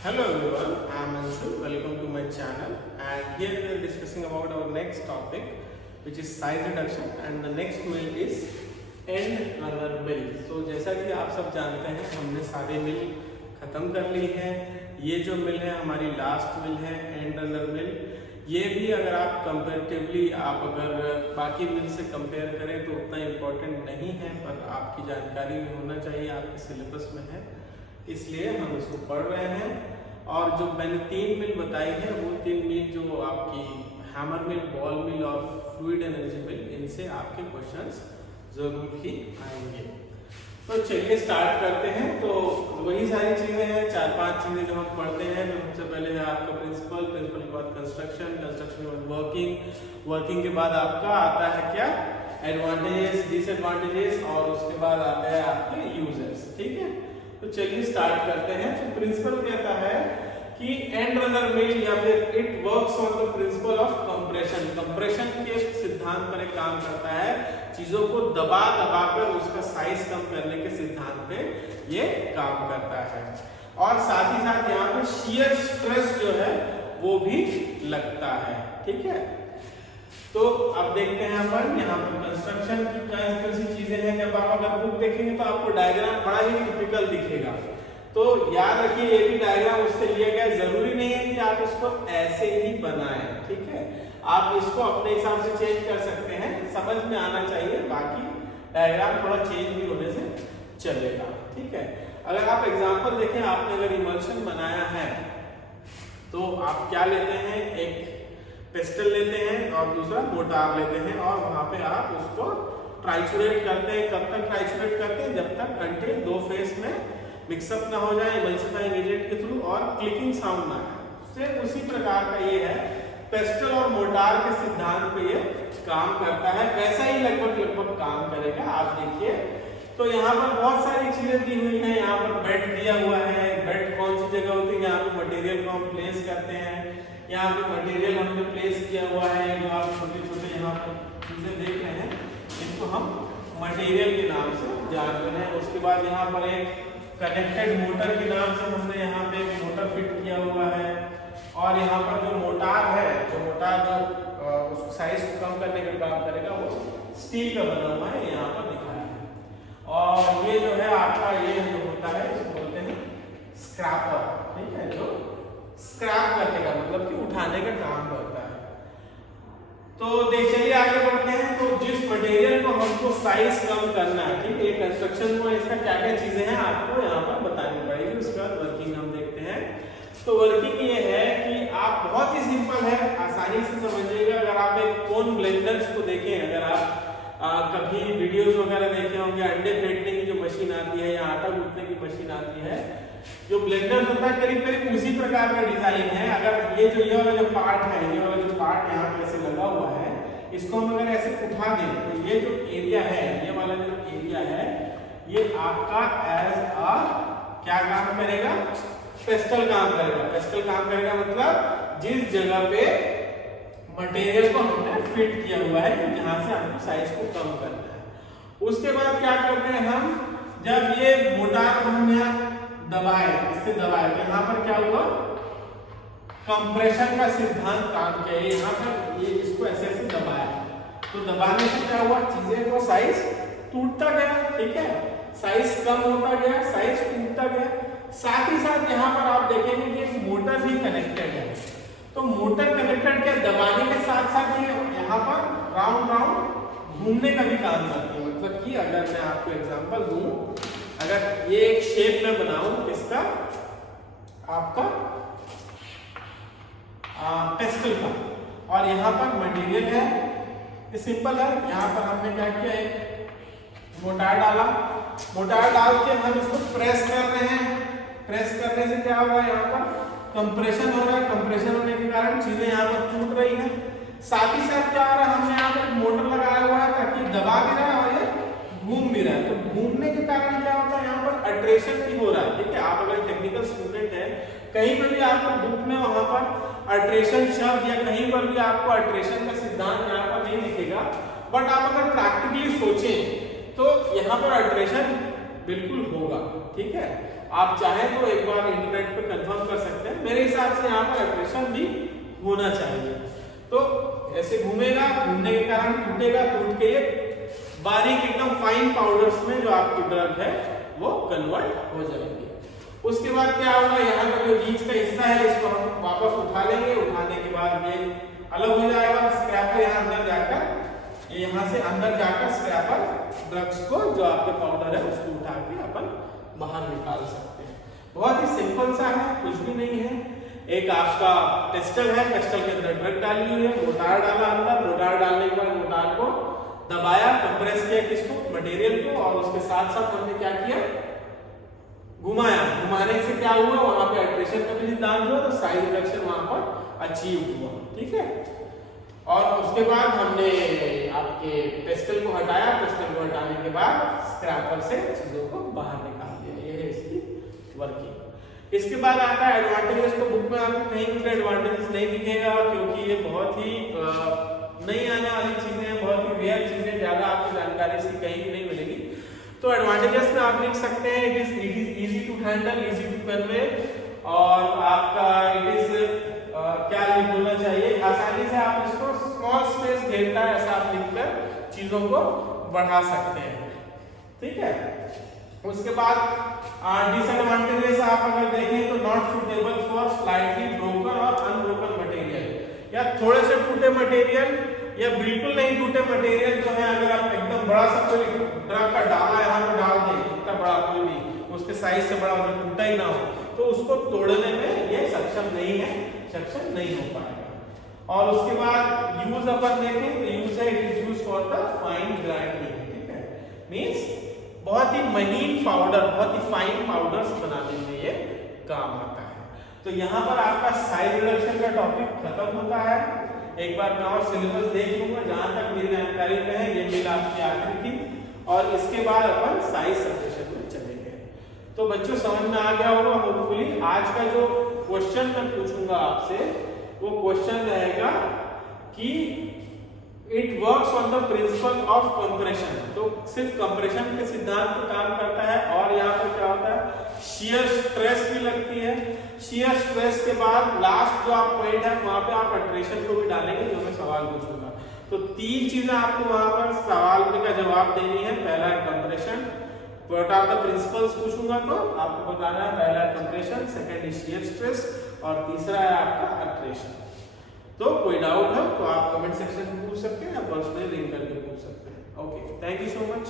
Hello everyone, I am Anshu. Welcome to my channel, and here we are discussing about our next topic, which is size reduction, and the next mill is end runner mill. So जैसा कि आप सब जानते हैं, हमने सारे मिल खत्म कर ली हैं। ये जो मिल है हमारी लास्ट मिल है, एंड रनर मिल। ये भी अगर आप कंपेरेटिवली आप अगर बाकी मिल से कंपेयर करें तो उतना इम्पोर्टेंट नहीं है, पर आपकी जानकारी में होना चाहिए, आपके सिलेबस में है, इसलिए हम इसको पढ़ रहे हैं। और जो मैंने 3 मिल बताई है, वो 3 मिल जो आपकी हैमर मिल, बॉल मिल और फ्लूइड एनर्जी मिल, इनसे आपके क्वेश्चंस जरूर ही आएंगे। तो चलिए स्टार्ट करते हैं। तो वही सारी चीजें हैं, 4-5 चीजें जो हम पढ़ते हैं। तो सबसे पहले है आपका प्रिंसिपल के बाद कंस्ट्रक्शन के बाद वर्किंग के बाद आपका आता है क्या, एडवांटेजेस, डिसएडवांटेजेस, और उसके बाद आता है आपके यूजर्स। ठीक है, तो चलिए स्टार्ट करते हैं। तो प्रिंसिपल कहता है कि एंड रनर मिल या फिर it works on the principle of compression के सिद्धांत पर एक काम करता है। चीजों को दबा कर उसका साइज कम करने के सिद्धांत पे ये काम करता है, और साथ ही साथ यहाँ पे शियर स्ट्रेस जो है वो भी लगता है। ठीक है, तो अब देखते हैं अपन यहाँ पर कंस्ट्रक्शन की कैसी चीजें हैं। जब आप अगर बुक देखेंगे तो आपको डायग्राम बड़ा ही टिपिकल दिखेगा, तो याद रखिए ये भी डायग्राम उससे लिया गया, जरूरी नहीं है कि आप इसको ऐसे ही बनाएं। ठीक है, आप इसको अपने हिसाब से चेंज कर सकते हैं, समझ में आना चाहिए, बाकी डायग्राम थोड़ा चेंज भी होने से चलेगा। ठीक है, अगर आप एग्जांपल देखें, आपने अगर इमल्शन बनाया है तो आप क्या लेते हैं, एक पेस्टल लेते हैं और दूसरा मोटार लेते हैं, और वहां पे आप उसको ट्राइचुरेट करते हैं। कब तक ट्राइचुरेट करते हैं, जब तक अंटिल 2 फेस में मिक्सअप ना हो जाए इमल्सिफाइंग एजेंट के थ्रू और क्लिकिंग साउंड ना आए। सेम उसी प्रकार का ये है, पेस्टल और मोटार के सिद्धांत पे ये काम करता है, वैसा ही लगभग काम करेगा। आप देखिए, तो यहाँ पर बहुत सारी चीजें दी हुई है। यहाँ पर बेड दिया हुआ है। बेड कौन सी जगह होती है, यहाँ पे मटेरियल को हम प्लेस करते हैं। यहाँ पे मटेरियल हमने प्लेस किया हुआ है, जो आप छोटे छोटे यहाँ पर चीजें देख रहे हैं, इनको हम मटेरियल के नाम से जानते हैं। उसके बाद यहाँ पर एक कनेक्टेड मोटर के नाम से हमने यहाँ पे मोटर फिट किया हुआ है, और यहाँ पर जो मोटार है, जो उसको साइज को कम करने का काम करेगा, वो स्टील का बना हुआ है, यहाँ पर दिखाया है। और ये जो है आपका, ये जो होता है इसको बोलते हैं स्क्रैपर। ठीक है, जो स्क्रैप करने का मतलब कि उठाने का काम करता है। तो चलिए आगे बढ़ते हैं। तो जिस मटेरियल को हमको साइज कम करना है, ठीक है, कंस्ट्रक्शन में इसका क्या क्या चीजें हैं आपको यहाँ पर बतानी पड़ेगी। उसके बाद वर्किंग हम देखते हैं। तो वर्किंग ये है कि आप, बहुत ही सिंपल है, आसानी से समझिएगा। अगर आप एक कोन ब्लेंडर्स को देखें, अगर आप कभी वीडियोस वगैरह देखे होंगे, अंडे फेंटने की जो मशीन आती है या आटा गूंथने की मशीन आती है, जो ब्लेंडर होता है करीब उसी प्रकार का डिजाइन है। अगर ये वाला जो पार्ट है, ये वाला जो पार्ट यहाँ पे ऐसे लगा हुआ है, इसको हम अगर ऐसे उठा दें तो ये जो एरिया है, ये वाला जो एरिया है, ये आपका एज अ क्या काम करेगा, पेस्टल काम करेगा। पेस्टल काम करेगा मतलब जिस जगह पे मटेरियल को हमने फिट किया हुआ है, जहां से हमको साइज को कम करना है। उसके बाद क्या करते हैं हम, जब ये मोटार को हम यहाँ दबाए, इससे दबाए, तो यहाँ पर क्या हुआ, कंप्रेशन का सिद्धांत काम किया। यहाँ पर ये इसको ऐसे दबाया, तो दबाने से क्या हुआ, चीजें को साइज टूटता गया। ठीक है, साइज कम होता गया, साइज टूटता गया। साथ ही साथ यहाँ पर आप देखेंगे कि मोटर भी कनेक्टेड है। तो मोटर कनेक्टेड क्या, दबाने के साथ साथ ये यहाँ पर राउंड घूमने का भी काम करती है। मतलब कि अगर मैं आपको एग्जांपल दूं, अगर ये एक शेप में बनाऊं किसका, आपका पेस्टल का, और यहाँ पर मटेरियल है, ये सिंपल है। यहाँ पर हमने क्या किया, एक मोटार डाला, मोटार डाल के हम इसको प्रेस कर रहे हैं। प्रेस करने से क्या होगा, यहाँ पर कंप्रेशन हो रहा है। कंप्रेशन होने के कारण चीजें यहाँ पर टूट रही हैं। साथ ही साथ क्या हो रहा है, हमने यहाँ पर मोटर लगाया हुआ है ताकि दबा भी रहा है और ये घूम भी रहा है। तो घूमने के कारण क्या होता है, यहाँ पर अल्ट्रेशन भी हो रहा है। ठीक है, आप अगर टेक्निकल स्टूडेंट हैं, कहीं पर भी आपको बुक में वहां पर अल्ट्रेशन शब्द या कहीं पर भी आपको अल्ट्रेशन का सिद्धांत यहाँ पर नहीं दिखेगा, बट आप अगर प्रैक्टिकली सोचें तो यहाँ पर अल्ट्रेशन बिल्कुल होगा। ठीक है, आप चाहें तो एक बार इंटरनेट पे कंफर्म कर सकते हैं। मेरे हिसाब से यहाँ पर अट्रेशन भी होना चाहिए। तो ऐसे घूमेगा, घूमने के कारण टूटेगा, टूट के ये बारीक एकदम फाइन पाउडर्स में जो आपकी ड्रग है वो कन्वर्ट हो जाएगी। उसके बाद क्या होगा, यहाँ का जो बीच का हिस्सा है इसको हम वापस उठा लेंगे। उठाने के बाद ये अलग हो जाएगा। स्क्रैपर यहाँ अंदर जाकर, ये यहाँ से अंदर जाकर स्क्रैपर ड्रग्स को जो आपके पाउडर है उसको उठा के अपन बाहर निकाल सकते हैं। बहुत ही सिंपल सा है, कुछ भी नहीं है। एक आपका टेस्टल है, टेस्टल के अंदर ड्रग डाली हुई है, मोटार डाला अंदर, मोटार डालने के बाद मोटार को दबाया, कंप्रेस किया किसको, मटेरियल को, और उसके साथ साथ हमने क्या किया, घुमाया। घुमाने से क्या हुआ, वहां पे अट्रेशन का भी सिद्धांत हुआ, तो साइज रिडक्शन वहां पर अचीव हुआ। ठीक है, और उसके बाद हमने आपके पेस्टल को हटाया। पेस्टल को हटाने के बाद स्क्रैपर से चीजों को बाहर निकाल दिया। ये है इसकी वर्किंग। इसके बाद आता है एडवांटेजेस। तो बुक में आपको कहीं भी एडवांटेजेस नहीं दिखेगा, क्योंकि ये बहुत ही नई आने वाली चीजें हैं, बहुत ही रेयर चीजें, ज्यादा आपको जानकारी इसकी कहीं भी नहीं मिलेगी। तो एडवांटेजेस में आप लिख सकते हैं it is easy to handle, easy to convey, और आपका इट इज क्या बोलना चाहिए, आसानी से आप इसको स्मॉल स्पेस घेरता है ऐसा आप लिखकर चीजों को बढ़ा सकते हैं। ठीक है, उसके बाद डिसएडवांटेजेस आप अगर देखें तो not suitable for slightly broken और अनब्रोकन मटेरियल, या थोड़े से टूटे मटेरियल या बिल्कुल नहीं टूटे मटेरियल जो है, अगर आप एकदम बड़ा सा कोई ड्रग का डाला यहाँ पे डाल दें, इतना बड़ा कोई भी उसके साइज से बड़ा अगर टूटा ही ना हो, तो उसको तोड़ने में ये सक्षम नहीं है, सक्षम नहीं हो पाएगा। और उसके बाद यूज अपन देखें तो यूज है it is use for the fine grinding. ठीक है, मींस बहुत ही महीन पाउडर, बहुत ही फाइन पाउडर्स बनाने में ये काम आता है। तो यहाँ पर आपका साइज रिडक्शन का टॉपिक खत्म होता है। एक बार मैं और सिलेबस देख लूंगा, जहां तक मेरी जानकारी में है ये मेरी आपकी आखिरी थी, और इसके बाद अपन साइज सेपरेशन में चलेंगे। तो बच्चों समझ में आ गया होगा होपफुली। आज का जो क्वेश्चन मैं पूछूंगा आपसे वो क्वेश्चन रहेगा कि it works on the principle of compression. तो सिर्फ कंप्रेशन के सिद्धांत पर काम करता है, और यहाँ पर क्या होता है, शियर स्ट्रेस भी लगती है। शियर स्ट्रेस के बाद लास्ट जो आप पॉइंट है वहां पे आप अट्रेशन को भी डालेंगे, जो मैं सवाल पूछूंगा। तो तीन चीजें आपको वहां पर सवाल का जवाब देनी है। पहला है compression, what are the principles पूछूंगा तो आपको बताना है। पहला है compression, second is shear stress, और तीसरा है आपका अट्रेशन। तो कोई डाउट है तो आप कमेंट सेक्शन में पूछ सकते हैं या पर्सनली लिंक करके पूछ सकते हैं। Okay, thank you so much.